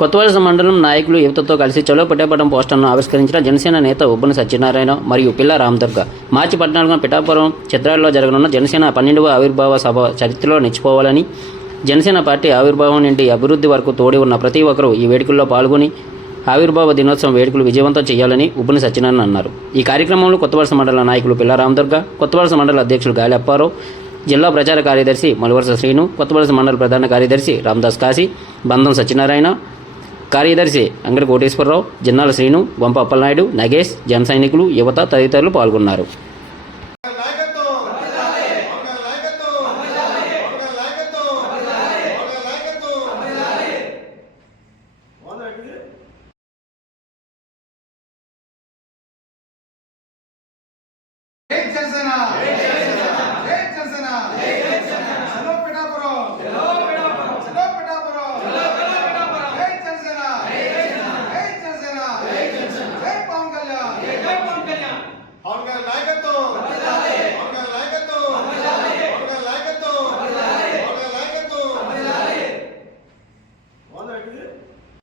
కొత్తవలస మండలం నాయకులు యువతతో కలిసి చలో పిఠాపురం పోస్టర్ను ఆవిష్కరించిన జనసేన నేత ఉబ్బన సత్యనారాయణ మరియు పిల్ల రామదుర్గ. మార్చి 14న పిఠాపురం చిత్రాలలో జరగనున్న జనసేన 12వ ఆవిర్భావ సభ చరిత్రలో నిలిచిపోవాలని, జనసేన పార్టీ ఆవిర్భావం నుండి అభివృద్ధి వరకు తోడి ఉన్న ప్రతి ఒక్కరూ ఈ వేడుకల్లో పాల్గొని ఆవిర్భావ దినోత్సవం వేడుకలు విజయవంతం చేయాలని ఉబ్బన సత్యనారాయణ అన్నారు. ఈ కార్యక్రమంలో కొత్తవలస మండల నాయకులు పిల్ల రామదుర్గ, కొత్తవలస మండల అధ్యక్షులు గాలి అప్పారావు, జిల్లా ప్రచార కార్యదర్శి మలువరస శ్రీను, కొత్తవలస మండల ప్రధాన కార్యదర్శి రామదాస్ కాశీ, బంధం సత్యనారాయణ, కార్యదర్శి అంగడి కోటేశ్వరరావు, జిన్నాల శ్రీను, వంప అప్పలనాయుడు, నగేష్, జన సైనికులు, యువత తదితరులు పాల్గొన్నారు.